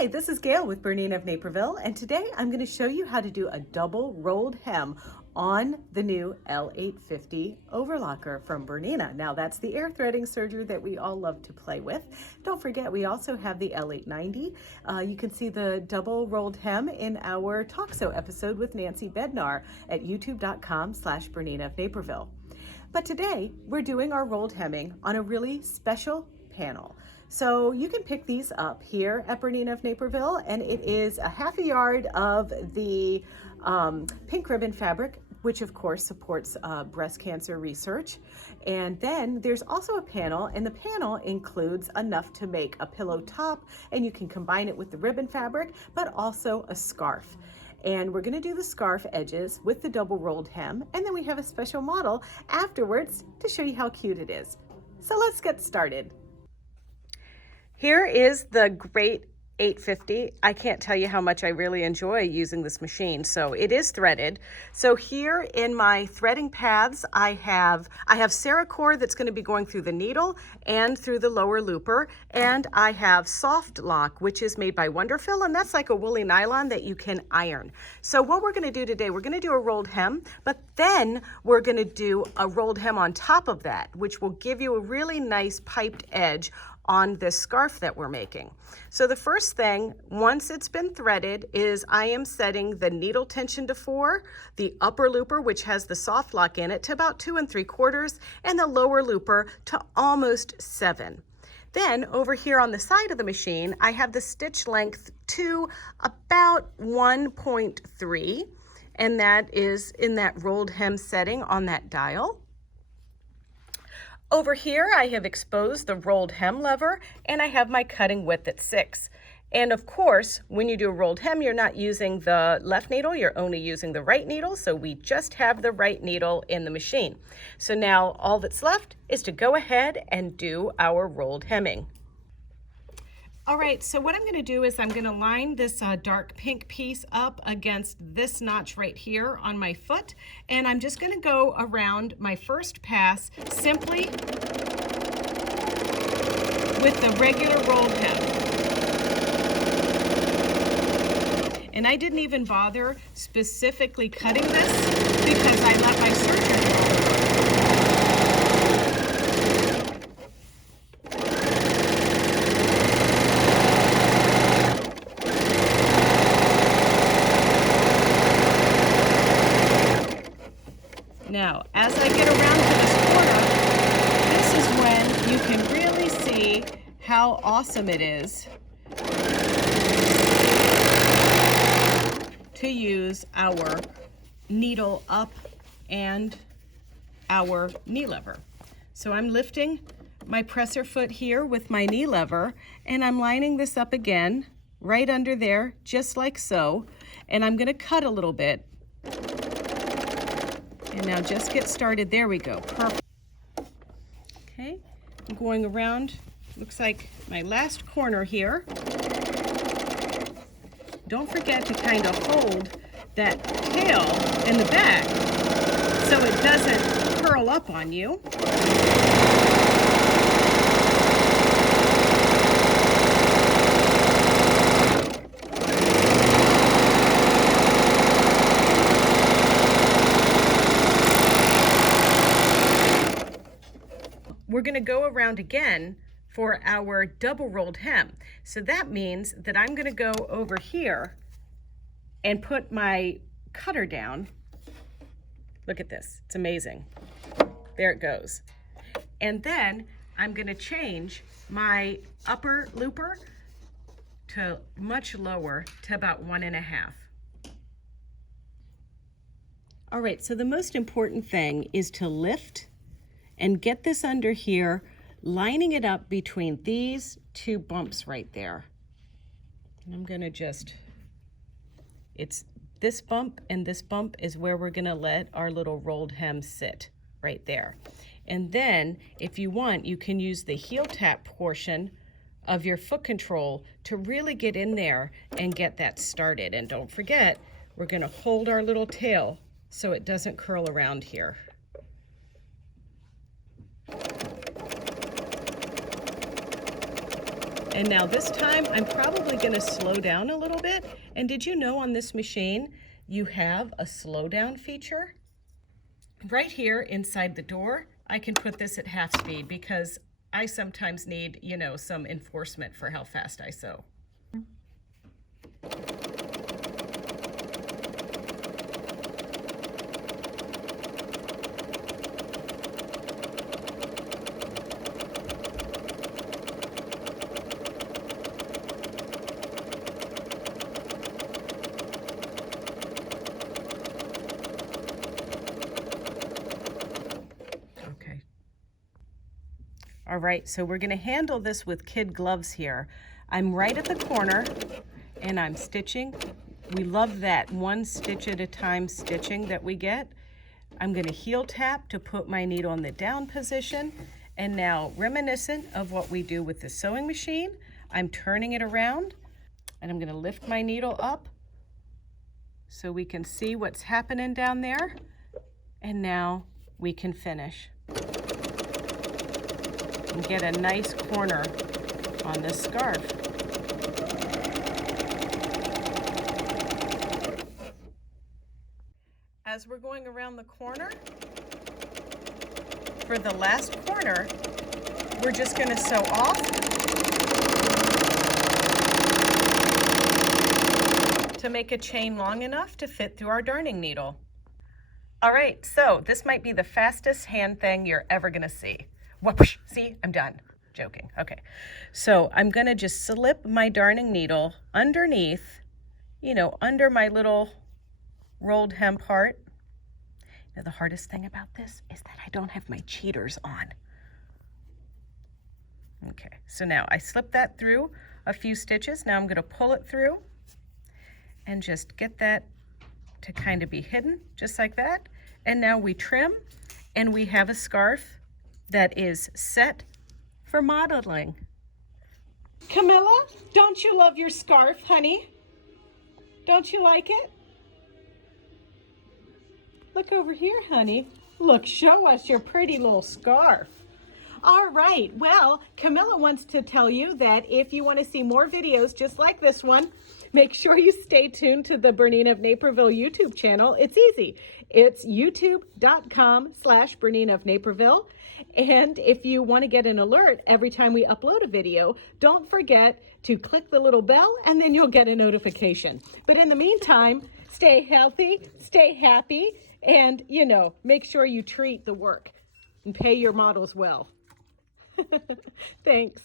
Hi, this is Gayle with BERNINA of Naperville, and today I'm going to show you how to do a double rolled hem on the new L850 overlocker from BERNINA. Now that's the air threading serger that we all love to play with. Don't forget, we also have the L890. You can see the double rolled hem in our Talk-So episode with Nancy Bednar at youtube.com/BERNINA of Naperville. But today we're doing our rolled hemming on a really special panel. So you can pick these up here at BERNINA of Naperville, and it is a half a yard of the pink ribbon fabric, which of course supports breast cancer research. And then there's also a panel, and the panel includes enough to make a pillow top, and you can combine it with the ribbon fabric, but also a scarf. And we're gonna do the scarf edges with the double rolled hem, and then we have a special model afterwards to show you how cute it is. So let's get started. Here is the great 850. I can't tell you how much I really enjoy using this machine. So it is threaded. So here in my threading paths, I have Ceracore that's going to be going through the needle and through the lower looper, and I have Soft-Loc, which is made by Wonderfil, and that's like a woolly nylon that you can iron. So what we're going to do today, we're going to do a rolled hem, but then we're going to do a rolled hem on top of that, which will give you a really nice piped edge on this scarf that we're making. So the first thing, once it's been threaded, is I am setting the needle tension to 4, the upper looper, which has the Soft-Loc in it, to about 2 3/4, and the lower looper to almost 7. Then over here on the side of the machine, I have the stitch length to about 1.3, and that is in that rolled hem setting on that dial. Over here, I have exposed the rolled hem lever, and I have my cutting width at 6. And of course, when you do a rolled hem, you're not using the left needle, you're only using the right needle, so we just have the right needle in the machine. So now all that's left is to go ahead and do our rolled hemming. All right, so what I'm going to do is I'm going to line this dark pink piece up against this notch right here on my foot, and I'm just going to go around my first pass simply with the regular rolled hem. And I didn't even bother specifically cutting this because I let my serger go. Now, as I get around to this corner, this is when you can really see how awesome it is to use our needle up and our knee lever. So I'm lifting my presser foot here with my knee lever, and I'm lining this up again right under there, just like so, and I'm going to cut a little bit. And now just get started. There we go. Perfect. Okay, I'm going around, looks like my last corner here. Don't forget to kind of hold that tail in the back so it doesn't curl up on you. We're going to go around again for our double rolled hem. So that means that I'm going to go over here and put my cutter down. Look at this. It's amazing. There it goes. And then I'm going to change my upper looper to much lower, to about 1.5. All right, so the most important thing is to lift and get this under here, lining it up between these 2 bumps right there. And I'm gonna just, it's this bump and this bump is where we're gonna let our little rolled hem sit, right there. And then, if you want, you can use the heel tap portion of your foot control to really get in there and get that started. And don't forget, we're gonna hold our little tail so it doesn't curl around here. And now this time, I'm probably gonna slow down a little bit. And did you know on this machine, you have a slow down feature? Right here inside the door, I can put this at half speed because I sometimes need, you know, some enforcement for how fast I sew. All right, so we're gonna handle this with kid gloves here. I'm right at the corner and I'm stitching. We love that one stitch at a time stitching that we get. I'm gonna heel tap to put my needle in the down position. And now, reminiscent of what we do with the sewing machine, I'm turning it around and I'm gonna lift my needle up so we can see what's happening down there. And now we can finish and get a nice corner on this scarf. As we're going around the corner, for the last corner, we're just gonna sew off to make a chain long enough to fit through our darning needle. All right, so this might be the fastest hand thing you're ever gonna see. Whoosh, see, I'm done. Joking. Okay. So I'm going to just slip my darning needle underneath, you know, under my little rolled hem part. Now, the hardest thing about this is that I don't have my cheaters on. Okay. So now I slip that through a few stitches. Now I'm going to pull it through and just get that to kind of be hidden, just like that. And now we trim and we have a scarf that is set for modeling. Camilla, don't you love your scarf, honey? Don't you like it? Look over here, honey. Look, show us your pretty little scarf. All right, well, Camilla wants to tell you that if you want to see more videos just like this one, make sure you stay tuned to the Bernina of Naperville YouTube channel. It's easy. It's youtube.com/Bernina of Naperville. And if you want to get an alert every time we upload a video, don't forget to click the little bell and then you'll get a notification. But in the meantime, stay healthy, stay happy, and, you know, make sure you treat the work and pay your models well. Thanks.